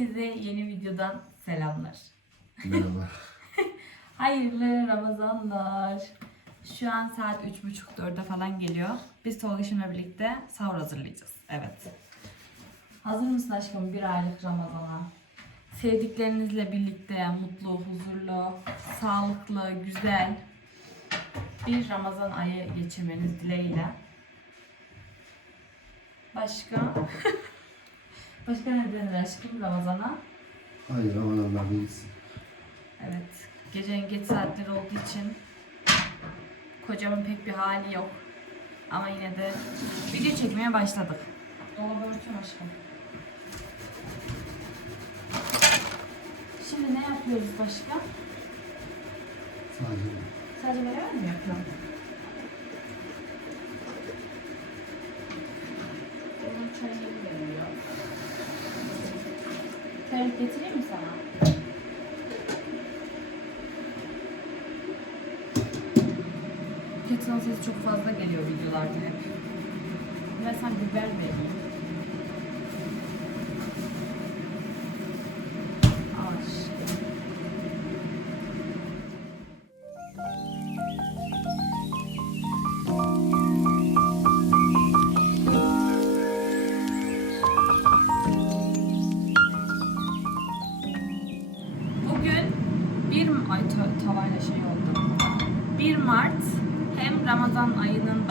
Herkese yeni videodan selamlar. Merhaba. Hayırlı Ramazanlar. Şu an saat 3.30-4'e falan geliyor. Biz Tolga Şim'le birlikte sahur hazırlayacağız. Evet. Hazır mısın aşkım bir aylık Ramazan'a? Sevdiklerinizle birlikte mutlu, huzurlu, sağlıklı, güzel bir Ramazan ayı geçirmeniz dileğiyle. Başka? Başka ne denir aşkım Ramazan'a? Hayır Ramazanlar değilsin. Evet. Gecenin geç saatleri olduğu için kocamın pek bir hali yok. Ama yine de video çekmeye başladık. Dolabı örtüyorum aşkım. Şimdi ne yapıyoruz başka? Sadece Sadece menemen mi yapıyorum? Onun çayı veriyor. Terlik getireyim mi sana? Kettle'ın sesi çok fazla geliyor videolarda hep. Ve sen biber vereyim.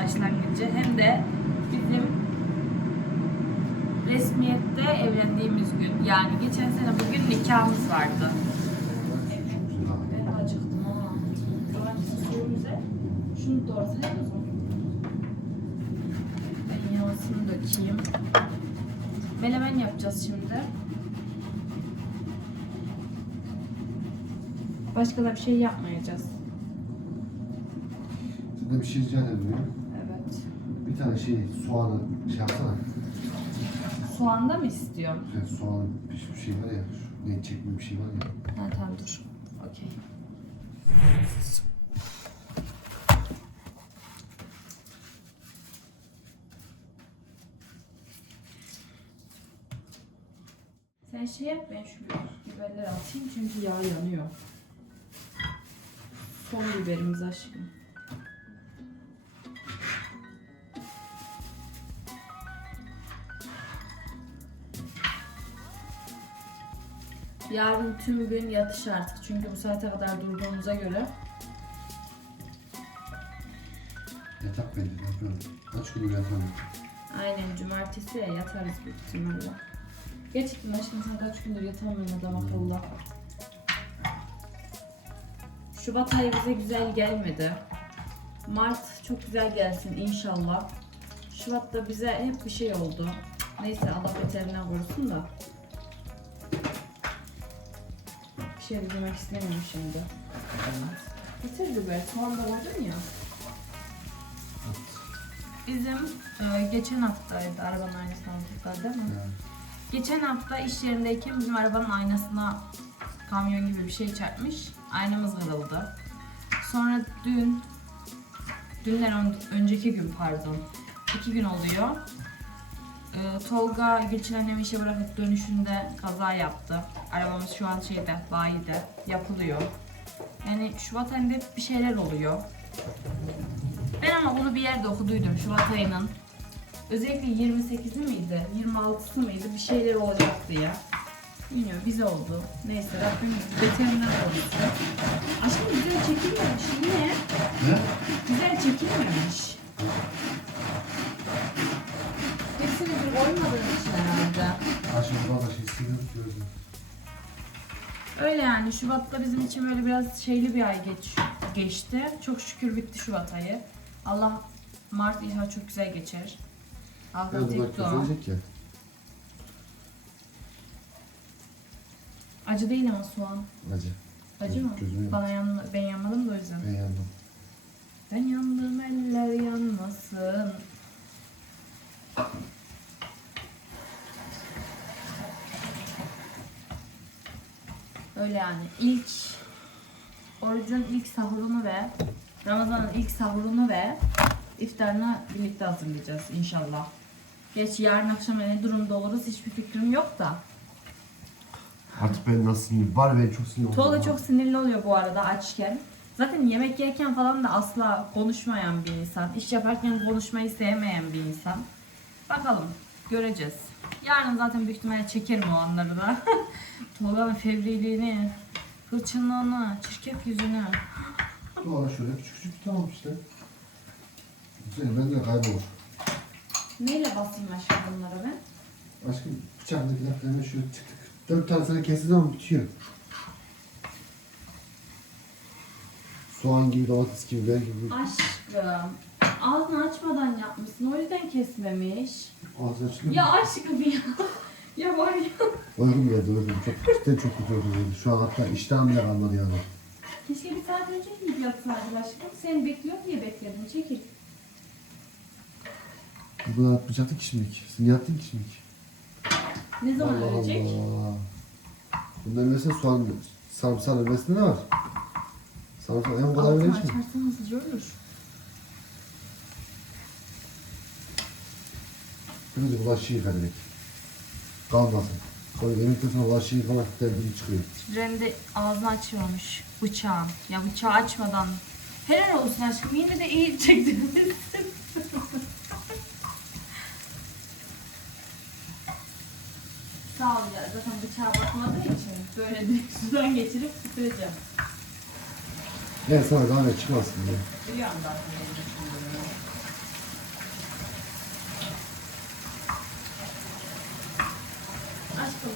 Başlangıcı hem de bizim resmiyette evlendiğimiz gün. Yani geçen sene bugün nikahımız vardı. Ben acıktım suyumuza şunu doğrasaydı o zaman. Ben yağsını dökeyim. Menemen yapacağız şimdi. Başka da bir şey yapmayacağız. Şimdi bir şey rica. Evet. Bir tane şey soğanı şey yapsana. Soğanda mı istiyorum? Şey, soğan pişmiş şey var ya. Şu ne çekme bir şey var ya. Ha tamam dur. Okey. Sen şey yap ben şu biberleri atayım çünkü yağ yanıyor. Son biberimiz aşkım. Yarın tüm gün yatış artık çünkü bu saate kadar durduğumuza göre. Yatak belli. Yapıyorum. Kaç gündür yatamıyorum. Aynen cumartesi ya yatarız büyük ihtimalle. Gerçekten aşkım sen kaç gündür yatamıyorsun adam akıllı. Şubat ayı bize güzel gelmedi. Mart çok güzel gelsin inşallah. Şubat'ta bize hep bir şey oldu. Neyse Allah beterinden korusun da. Şey de demek istemiyorum şimdi. Getirdi be soğan doğradın ya. Bizim e, geçen haftaydı arabanın aynasını aldıklar değil mi? Geçen hafta iş yerindeyken bizim arabanın aynasına kamyon gibi bir şey çarpmış. Aynamız kırıldı. Sonra dün, dünler ön- önceki gün pardon, iki gün oluyor. Ee, Tolga Gülçin annemi işe bırakıp dönüşünde kaza yaptı. Arabamız şu an şeyde, bayide, yapılıyor. Yani Şubat ayında hep bir şeyler oluyor. Ben ama bunu bir yerde okuduydum Şubat ayının Özellikle 28'i miydi, 26'sı mıydı bir şeyler olacak diye. Bilmiyorum bize oldu. Neyse Rabbim beterinden korusun. Aşkım güzel çekilmemiş. Niye? Ne? Güzel çekilmemiş. Hepsini bir koymadığın için herhalde. Aşağıda valla şey siliyoruz gördüm. Öyle yani Şubat'ta bizim için böyle biraz şeyli bir ay geç, geçti. Çok şükür bitti Şubat ayı. Allah Mart inşallah çok güzel geçer. Tek dua. ya. Acı değil ama soğan. Acı. Acı mı? Yandı. Bana yan, ben yanmadım da o yüzden. Ben yandım. Ben yandım eller yanmasın. Öyle yani ilk orucun ilk sahurunu ve Ramazan'ın ilk sahurunu ve iftarını birlikte hazırlayacağız inşallah. Geç yarın akşam ne durumda oluruz hiçbir fikrim yok da. Artık ben nasıl sinirli? Var ben çok sinirli. Tolga çok sinirli oluyor bu arada açken. Zaten yemek yerken falan da asla konuşmayan bir insan. İş yaparken konuşmayı sevmeyen bir insan. Bakalım göreceğiz. Yarın zaten büyük ihtimalle çekerim o anları da. Tolga'nın fevriliğini, hırçınlığını, çirkef yüzünü. Doğru şöyle küçük küçük tamam işte. Güzel ben de kaybolur. Neyle basayım aşkım bunları ben? Aşkım bıçakla bir dakika hemen şöyle tık tık. Dört tanesini kesildiği zaman bitiyor. Soğan gibi, domates gibi, biber gibi. Aşkım. Ağzını açmadan yüzden kesmemiş. Ağzı açılıyor. Ya aşkım ya. ya var ya. Uygun geldi uygun. Çok, cidden çok kötü geldi. Şu an hatta iştahım bile kalmadı yani. Keşke bir saat önce yiyip yapsaydın aşkım. Seni bekliyor diye bekledim. Çekil. Bunu atmayacaktık ki şimdilik. Sen niye attın ki şimdilik? Ne zaman ölecek? Allah. Bunların mesela soğan, sarımsak ölmesinde ne var? Sarımsak en kolay Altını öyle şey. açarsan hızlıca ölür. Önce bulaşığı yıka direkt. Kalmasın. Sonra yemekten sonra bulaşığı yıkamak derdini çıkıyor. Rende ağzını açıyormuş bıçağı. Ya bıçağı açmadan. Helal olsun aşkım. Yine de iyi çektirmişsin. Sağ ol ya. Zaten bıçağa bakmadığı için böyle direkt sudan geçirip süpüreceğim. Ben sana zahmet çıkmasın diye. Biliyorum zaten benim düşündüğümü.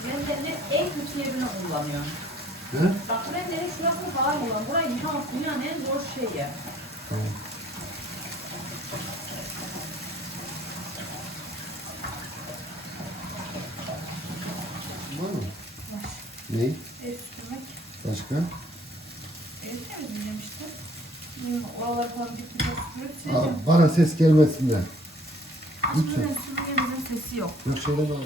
Aşkım renderin en kötü yerini kullanıyorum. He? Bak renderin şurası falan olan. Burayı yıkamak dünyanın en zor şeyi. Tamam. Var mı? Ne? El süpürmek. Başka? El temizleyeceğim işte. Oraları falan bir kere süpürüp Aa, bana ses gelmesin de. Lütfen. ben süpürgemizin sesi yok. Yok şeyden al.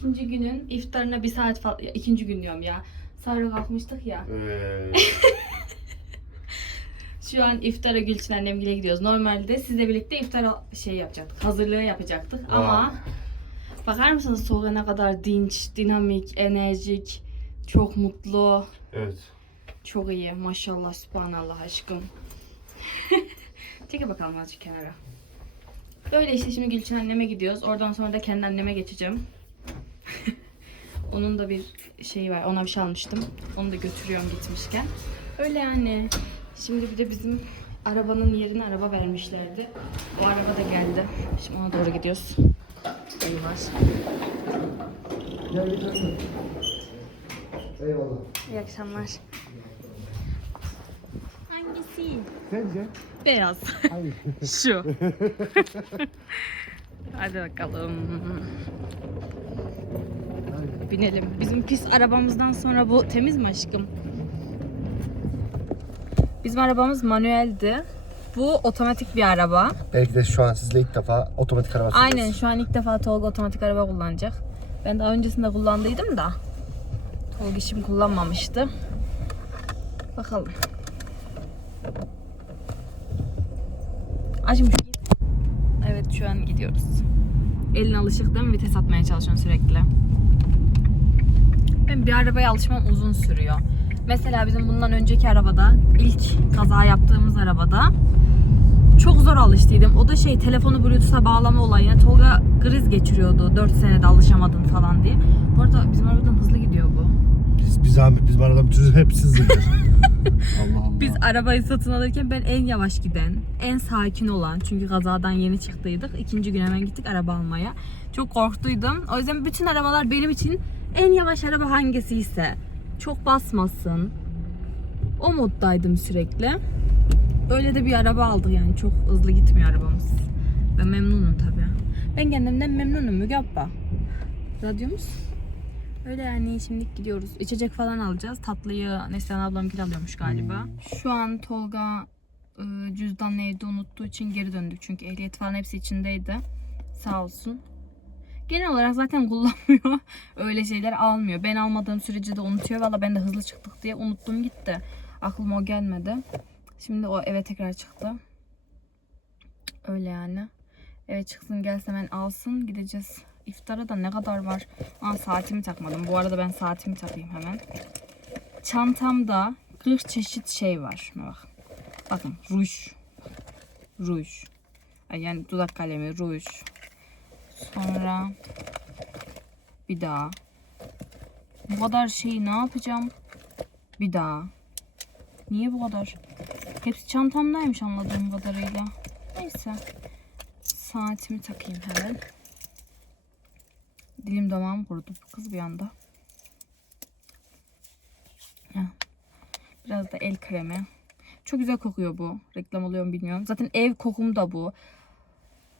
İkinci günün iftarına bir saat falan, ikinci gün diyorum ya. Sonra kalkmıştık ya. Şu an iftara Gülçin annemgile gidiyoruz. Normalde sizle birlikte iftar şey yapacaktık. Hazırlığı yapacaktık. Ama bakar mısınız Tolga ne kadar dinç, dinamik, enerjik, çok mutlu. Evet. Çok iyi. Maşallah, subhanallah aşkım. Çekil bakalım azıcık kenara. Böyle işte şimdi Gülçin anneme gidiyoruz. Oradan sonra da kendi anneme geçeceğim. Onun da bir şeyi var. Ona bir şey almıştım. Onu da götürüyorum gitmişken. Öyle yani. Şimdi bir de bizim arabanın yerine araba vermişlerdi. O araba da geldi. Şimdi ona doğru gidiyoruz. Eyvah. Eyvallah. İyi akşamlar. Hangisi? Sence? Beyaz. Hayır. Şu. Hadi bakalım. Binelim. Bizim pis arabamızdan sonra bu temiz mi aşkım? Bizim arabamız manueldi. Bu otomatik bir araba. Belki de şu an sizle ilk defa otomatik araba Aynen sürüyoruz. şu an ilk defa Tolga otomatik araba kullanacak. Ben daha öncesinde kullandıydım da. Tolga işim kullanmamıştı. Bakalım. Acım. Evet şu an gidiyoruz. Elin alışık değil mi? Vites atmaya çalışıyorsun sürekli. Ben bir arabaya alışmam uzun sürüyor. Mesela bizim bundan önceki arabada, ilk kaza yaptığımız arabada çok zor alıştıydım. O da şey telefonu Bluetooth'a bağlama olayına Tolga kriz geçiriyordu. 4 senede alışamadın falan diye. Bu arada bizim arabadan hızlı gidiyor bu. Biz, biz zahmet bizim arada bir tür hepsi zıdır. Allah Allah. Biz arabayı satın alırken ben en yavaş giden, en sakin olan çünkü kazadan yeni çıktıydık. İkinci gün hemen gittik araba almaya. Çok korktuydum. O yüzden bütün arabalar benim için en yavaş araba hangisiyse çok basmasın. O moddaydım sürekli. Öyle de bir araba aldık yani çok hızlı gitmiyor arabamız. Ben memnunum tabii. Ben kendimden memnunum Müge abla. Radyomuz. Öyle yani şimdilik gidiyoruz. İçecek falan alacağız. Tatlıyı Neslihan ablamgil alıyormuş galiba. Şu an Tolga e, cüzdanını evde unuttuğu için geri döndük. Çünkü ehliyet falan hepsi içindeydi. Sağ olsun. Genel olarak zaten kullanmıyor. Öyle şeyler almıyor. Ben almadığım sürece de unutuyor. Valla ben de hızlı çıktık diye unuttum gitti. Aklıma o gelmedi. Şimdi o eve tekrar çıktı. Öyle yani. Evet çıksın gelse hemen alsın. Gideceğiz. İftara da ne kadar var? Aa saatimi takmadım. Bu arada ben saatimi takayım hemen. Çantamda 40 çeşit şey var. Bak. Bakın ruj. Ruj. Yani dudak kalemi, ruj. Sonra bir daha. Bu kadar şeyi ne yapacağım? Bir daha. Niye bu kadar? Hepsi çantamdaymış anladığım kadarıyla. Neyse. Saatimi takayım hemen. Dilim damağım kurudu kız bir anda. Biraz da el kremi. Çok güzel kokuyor bu. Reklam oluyor mu bilmiyorum. Zaten ev kokum da bu.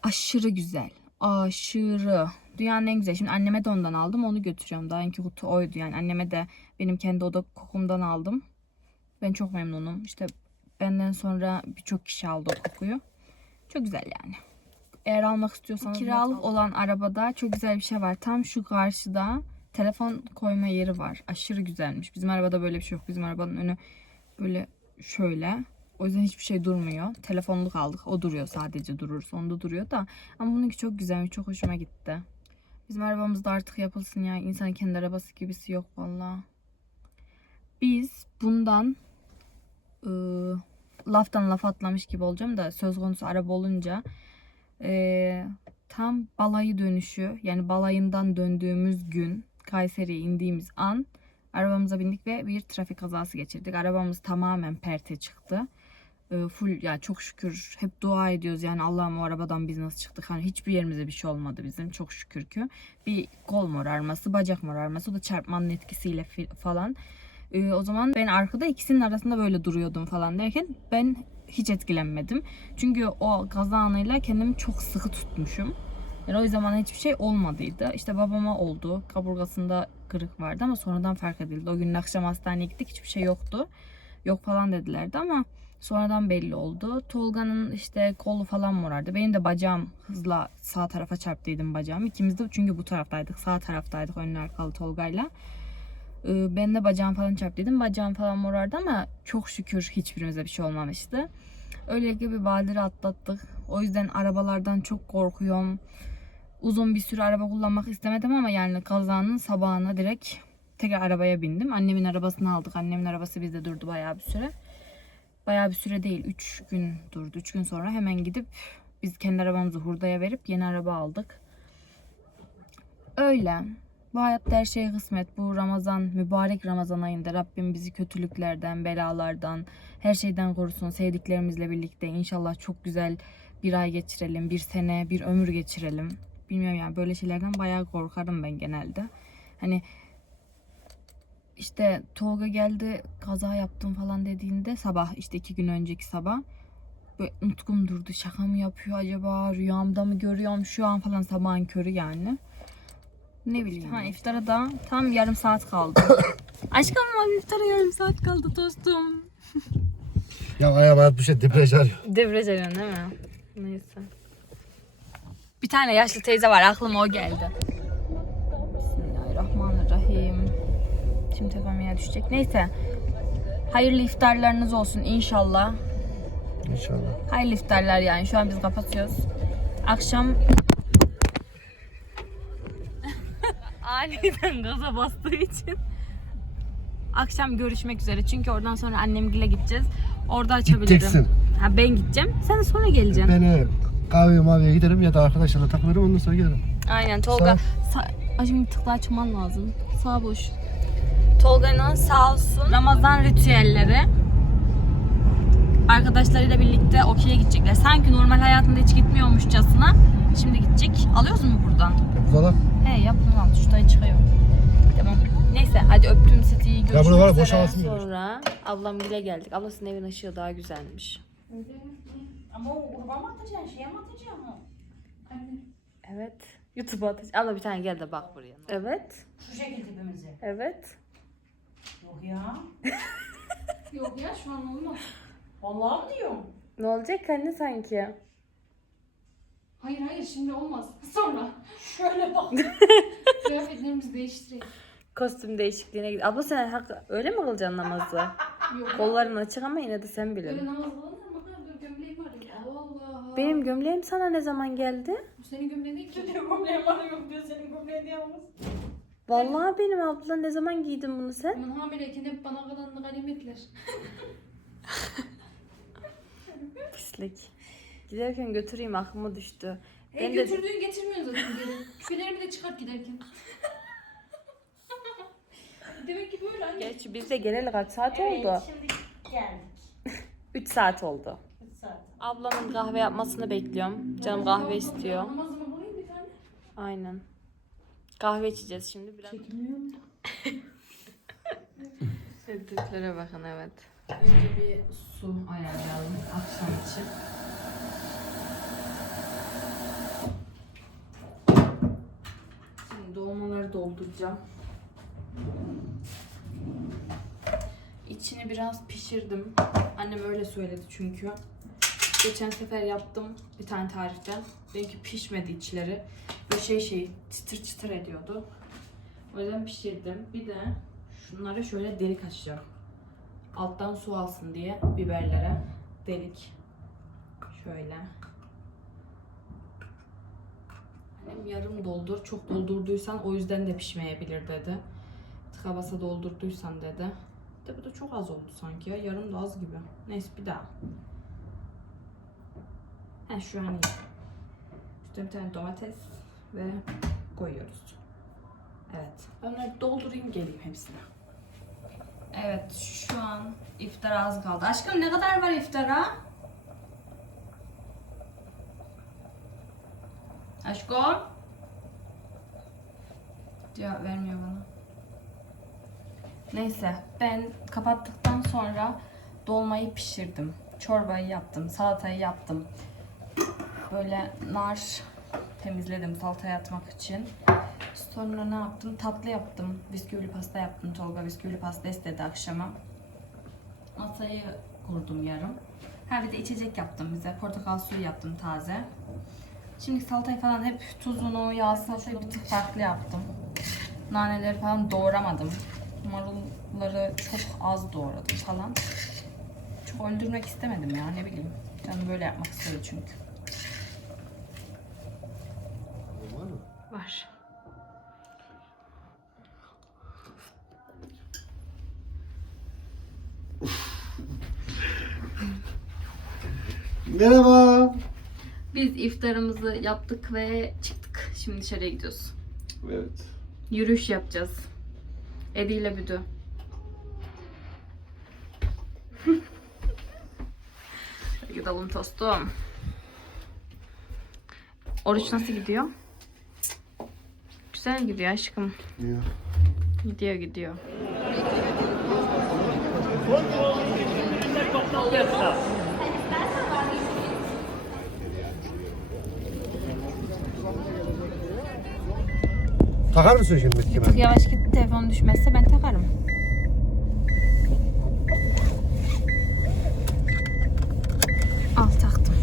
Aşırı güzel. Aşırı. Dünyanın en güzel. Şimdi anneme de ondan aldım. Onu götürüyorum. Daha önce kutu oydu yani. Anneme de benim kendi oda kokumdan aldım. Ben çok memnunum. İşte benden sonra birçok kişi aldı o kokuyu. Çok güzel yani. Eğer almak istiyorsanız kiralık olan arabada çok güzel bir şey var. Tam şu karşıda telefon koyma yeri var. Aşırı güzelmiş. Bizim arabada böyle bir şey yok. Bizim arabanın önü böyle şöyle. O yüzden hiçbir şey durmuyor. Telefonluk aldık. O duruyor sadece durur. Onda duruyor da. Ama bununki çok güzelmiş. Çok hoşuma gitti. Bizim arabamızda artık yapılsın ya. İnsanın kendi arabası gibisi yok vallahi. Biz bundan ıı, laftan laf atlamış gibi olacağım da söz konusu araba olunca eee, tam balayı dönüşü yani balayından döndüğümüz gün Kayseri'ye indiğimiz an arabamıza bindik ve bir trafik kazası geçirdik. Arabamız tamamen perte çıktı. Eee, full yani çok şükür hep dua ediyoruz yani Allah'ım o arabadan biz nasıl çıktık. Hani hiçbir yerimize bir şey olmadı bizim çok şükür ki. Bir kol morarması, bacak morarması o da çarpmanın etkisiyle falan. Ee, o zaman ben arkada ikisinin arasında böyle duruyordum falan derken ben hiç etkilenmedim. Çünkü o kaza anıyla kendimi çok sıkı tutmuşum. Yani o bana hiçbir şey olmadıydı. İşte babama oldu. Kaburgasında kırık vardı ama sonradan fark edildi. O gün akşam hastaneye gittik hiçbir şey yoktu. Yok falan dedilerdi ama sonradan belli oldu. Tolga'nın işte kolu falan morardı. Benim de bacağım hızla sağ tarafa çarptıydım bacağım. İkimiz de çünkü bu taraftaydık. Sağ taraftaydık önlü arkalı Tolga'yla. Ee, Ben de bacağım falan çarptıydım. Bacağım falan morardı ama çok şükür hiçbirimize bir şey olmamıştı. Öylelikle bir badire atlattık. O yüzden arabalardan çok korkuyorum. Uzun bir süre araba kullanmak istemedim ama yani kazanın sabahına direkt tekrar arabaya bindim. Annemin arabasını aldık. Annemin arabası bizde durdu bayağı bir süre. Bayağı bir süre değil. 3 gün durdu. 3 gün sonra hemen gidip biz kendi arabamızı hurdaya verip yeni araba aldık. Öyle. Bu hayatta her şey kısmet. Bu Ramazan, mübarek Ramazan ayında Rabbim bizi kötülüklerden, belalardan, her şeyden korusun. Sevdiklerimizle birlikte inşallah çok güzel bir ay geçirelim, bir sene, bir ömür geçirelim. Bilmiyorum yani böyle şeylerden bayağı korkarım ben genelde. Hani işte Tolga geldi kaza yaptım falan dediğinde sabah işte iki gün önceki sabah böyle nutkum durdu. Şaka mı yapıyor acaba? Rüyamda mı görüyorum şu an falan sabahın körü yani. Ne bileyim. Ha iftara da tam yarım saat kaldı. Aşkım abi iftara yarım saat kaldı dostum. Ya ayağıma at bir şey debriyaj arıyor. Devrec arıyorsun değil mi? Neyse. Bir tane yaşlı teyze var aklıma o geldi. Şimdi tepem yere düşecek. Neyse. Hayırlı iftarlarınız olsun inşallah. İnşallah. Hayırlı iftarlar yani. Şu an biz kapatıyoruz. Akşam aniden gaza bastığı için akşam görüşmek üzere. Çünkü oradan sonra annemgile gideceğiz. Orada açabilirim. Gideceksin. Ha ben gideceğim. Sen de sonra geleceksin. Ben e, kahveye maviye giderim ya da arkadaşlarla takılırım ondan sonra gelirim. Aynen Tolga. Sa- Acım bir tık daha çıkman lazım. Sağ boş. Tolga'nın sağ olsun Ramazan ritüelleri. Arkadaşlarıyla birlikte okey'e gidecekler. Sanki normal hayatında hiç gitmiyormuşçasına. Şimdi gidecek. Alıyoruz mu buradan? Uzala. He yaptım al. Şu dayı çıkıyor. Tamam. Neyse hadi öptüm sizi. Görüşmek burada var ya, üzere. Sonra ablam bile geldik. Ablasının evin ışığı daha güzelmiş. Ama o gruba mı atacaksın, şeye mi atacaksın? Evet. YouTube'a atacağım. Abla bir tane gel de bak buraya. Evet. Şu şekil tipimizi. Evet. Yok ya. Yok ya şu an olmaz. Vallahi mı diyorum? Ne olacak anne sanki? Hayır hayır şimdi olmaz. Sonra Şöyle bak. kıyafetlerimizi değiştirelim. Kostüm değişikliğine git. Abla sen hak- öyle mi kılacaksın namazı? Yok. Kolların açık ama yine de sen Böyle bilin. namaz kılınır mı? Ha, gömleğim var. ya. Allah Allah. Benim gömleğim sana ne zaman geldi? Bu senin gömleğin değil ki. Gömleğim var yok diyor senin gömleğin yalnız. Vallahi benim abla ne zaman giydin bunu sen? Ben hamileyken hep bana kalan ganimetler. Pislik. Giderken götüreyim aklıma düştü. E Ben de götürdüğün getirmiyorsun zaten geri. Küpelerimi de çıkart giderken. Demek ki böyle anne. Gerçi biz de geleli kaç saat oldu? şimdi geldik. 3 saat oldu. Bir saat. Ablamın kahve yapmasını bekliyorum. Canım kahve istiyor. Namazımı kılayım bir tane. Aynen. Kahve içeceğiz şimdi biraz. Editlere bakın evet. Önce bir su ayarlayalım akşam için. Şimdi dolmaları dolduracağım. İçini biraz pişirdim. Annem öyle söyledi çünkü. Geçen sefer yaptım bir tane tariften. Benimki pişmedi içleri. Böyle şey şey çıtır çıtır ediyordu. O yüzden pişirdim. Bir de şunlara şöyle delik açacağım. Alttan su alsın diye biberlere delik. Şöyle. Annem yarım doldur. Çok doldurduysan o yüzden de pişmeyebilir dedi. Tıka basa doldurduysan dedi. De bu da çok az oldu sanki ya. Yarım da az gibi. Neyse bir daha. He şu an iyi. Üstüne bir tane domates ve koyuyoruz evet ben doldurayım geleyim hepsine Evet şu an iftara az kaldı. Aşkım ne kadar var iftara? Aşkım? Cevap vermiyor bana. Neyse ben kapattıktan sonra dolmayı pişirdim. Çorbayı yaptım, salatayı yaptım. Böyle nar temizledim salataya atmak için. Sonra ne yaptım? Tatlı yaptım. Bisküvili pasta yaptım. Tolga bisküvili pasta istedi akşama. Masayı kurdum yarım. Ha bir de içecek yaptım bize. Portakal suyu yaptım taze. Şimdi salatayı falan hep tuzunu, yağsını şöyle bir tık farklı yaptım. Naneleri falan doğramadım. Marulları çok az doğradım falan. Çok öldürmek istemedim ya ne bileyim. Canım böyle yapmak istedi çünkü. Var mı? Var. Merhaba. Biz iftarımızı yaptık ve çıktık. Şimdi dışarıya gidiyoruz. Evet. Yürüyüş yapacağız. Edi ile Büdü. Gidelim tostum. Oruç nasıl gidiyor? Güzel gidiyor aşkım. Ya. Gidiyor gidiyor. Takar mısın şimdi Bir kemer? tık yavaş git telefon düşmezse ben takarım. Al taktım.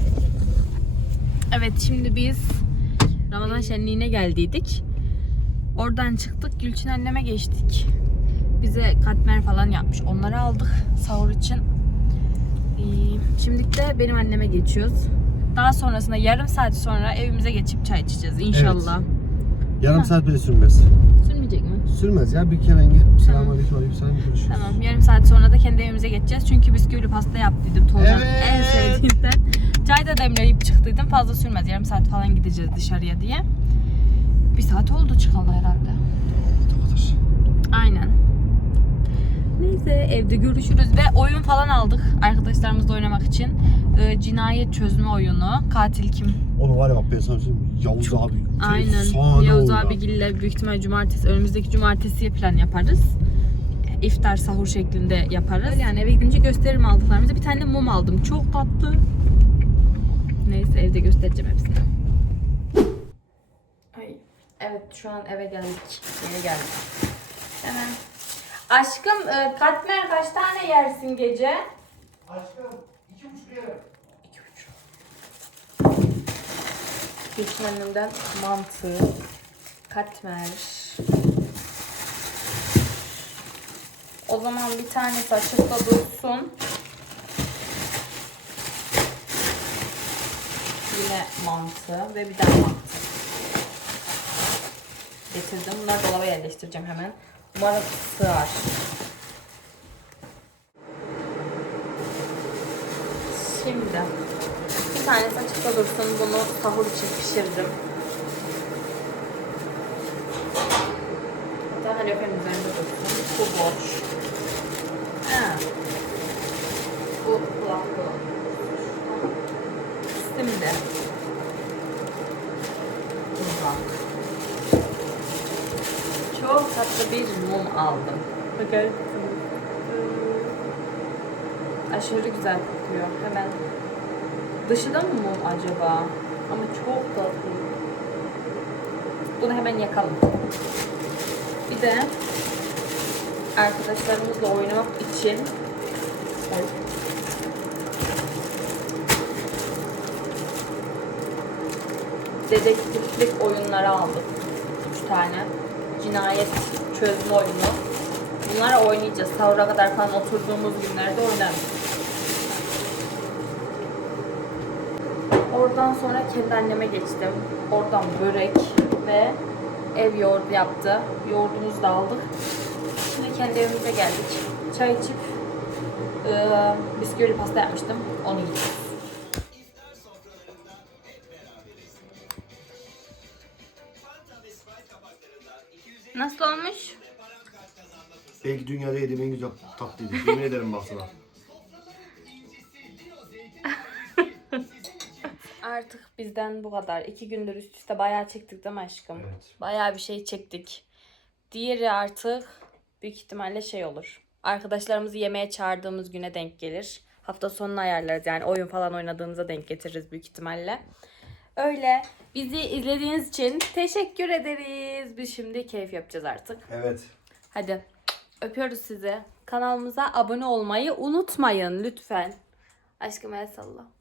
Evet şimdi biz Ramazan şenliğine geldiydik. Oradan çıktık Gülçin anneme geçtik. Bize katmer falan yapmış. Onları aldık sahur için. Ee, Şimdilik de benim anneme geçiyoruz. Daha sonrasında yarım saat sonra evimize geçip çay içeceğiz inşallah. Yarım saat bile sürmez. Sürmeyecek mi? Sürmez ya. Bir kere gidip selamünaleyküm aleyküm selam görüşürüz. Tamam yarım saat sonra da kendi evimize geçeceğiz. Çünkü bisküvili pasta yaptıydım Tolga'nın Evet. en sevdiğinden. Çay da demleyip çıktıydım. Fazla sürmez. Yarım saat falan gideceğiz dışarıya diye. Bir saat oldu çıkalı herhalde. O kadar. Aynen. Neyse evde görüşürüz ve oyun falan aldık arkadaşlarımızla oynamak için. Ee, cinayet çözme oyunu. Katil kim? Onu var ya ben sana söyleyeyim. Yavuz abi. Aynen. Yavuz abigille büyük ihtimal cumartesi, önümüzdeki cumartesiye plan yaparız. İftar sahur şeklinde yaparız. Yani eve gidince gösteririm aldıklarımızı. Bir tane de mum aldım. Çok tatlı. Neyse evde göstereceğim hepsini. Ay Evet şu an eve geldik. Eve geldik. Hemen. Aşkım e, katmer kaç tane yersin gece? Aşkım iki mantı, katmer. O zaman bir tanesi açıkta dursun. Yine mantı ve bir daha mantı. Getirdim. Bunları dolaba yerleştireceğim hemen. Umarım sığar. Şimdi bir tanesi açıkta dursun. Bunu sahur için pişirdim. Hatta kaloriferin üzerinde dursun. Bu boş. Ha. Bu kulaklı. Şimdi. Uzak. Çok tatlı bir mum aldım. Bakar Aşırı güzel kokuyor. Hemen. Dışı da mı mum acaba? Ama çok tatlı. Bunu hemen yakalım. Bir de arkadaşlarımızla oynamak için dedektiflik oyunları aldık. Üç tane. Cinayet çözme oyunu. Bunları oynayacağız. Sahura kadar falan oturduğumuz günlerde oynarız. Oradan sonra kendi anneme geçtim. Oradan börek ve ev yoğurdu yaptı. Yoğurdumuzu da aldık. Şimdi kendi evimize geldik. Çay içip e, bisküvili pasta yapmıştım. Onu yiyeceğiz. Nasıl olmuş? Belki dünyada yediğim en güzel tatlıydı. Yemin ederim baksana. Artık bizden bu kadar. İki gündür üst üste bayağı çektik değil mi aşkım? Evet. Bayağı bir şey çektik. Diğeri artık büyük ihtimalle şey olur. Arkadaşlarımızı yemeğe çağırdığımız güne denk gelir. Hafta sonunu ayarlarız yani oyun falan oynadığımıza denk getiririz büyük ihtimalle. Öyle. Bizi izlediğiniz için teşekkür ederiz. Biz şimdi keyif yapacağız artık. Evet. Hadi öpüyoruz sizi. Kanalımıza abone olmayı unutmayın lütfen. Aşkım el salla.